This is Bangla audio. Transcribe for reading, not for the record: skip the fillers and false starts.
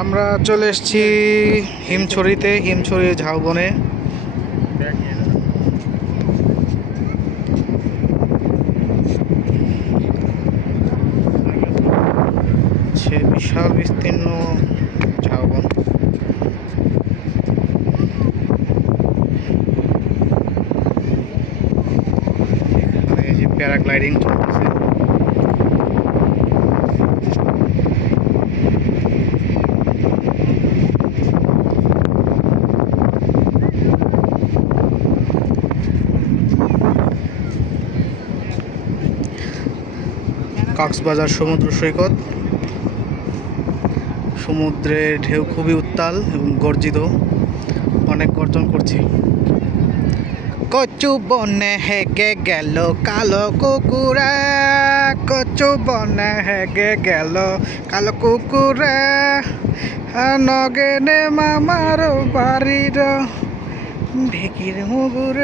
আমরা চলে এসেছি হিমছড়িতে, হিমছড়ি ঝাউবনে। সে বিশাল বিস্তীর্ণ ঝাউবন। এখানে যে প্যারাগ্লাইডিং চলতেছে। কক্সবাজার সমুদ্র সৈকত। সমুদ্রের ঢেউ খুবই উত্তাল এবং গর্জিত, অনেক গর্জন করছে। কচু বনে হেগে গেল কালো কুকুরে, কচু বনে হেগে গেল কালো কুকুরে, নগেনে মামার বাড়ির ঢেকির মুগুরে।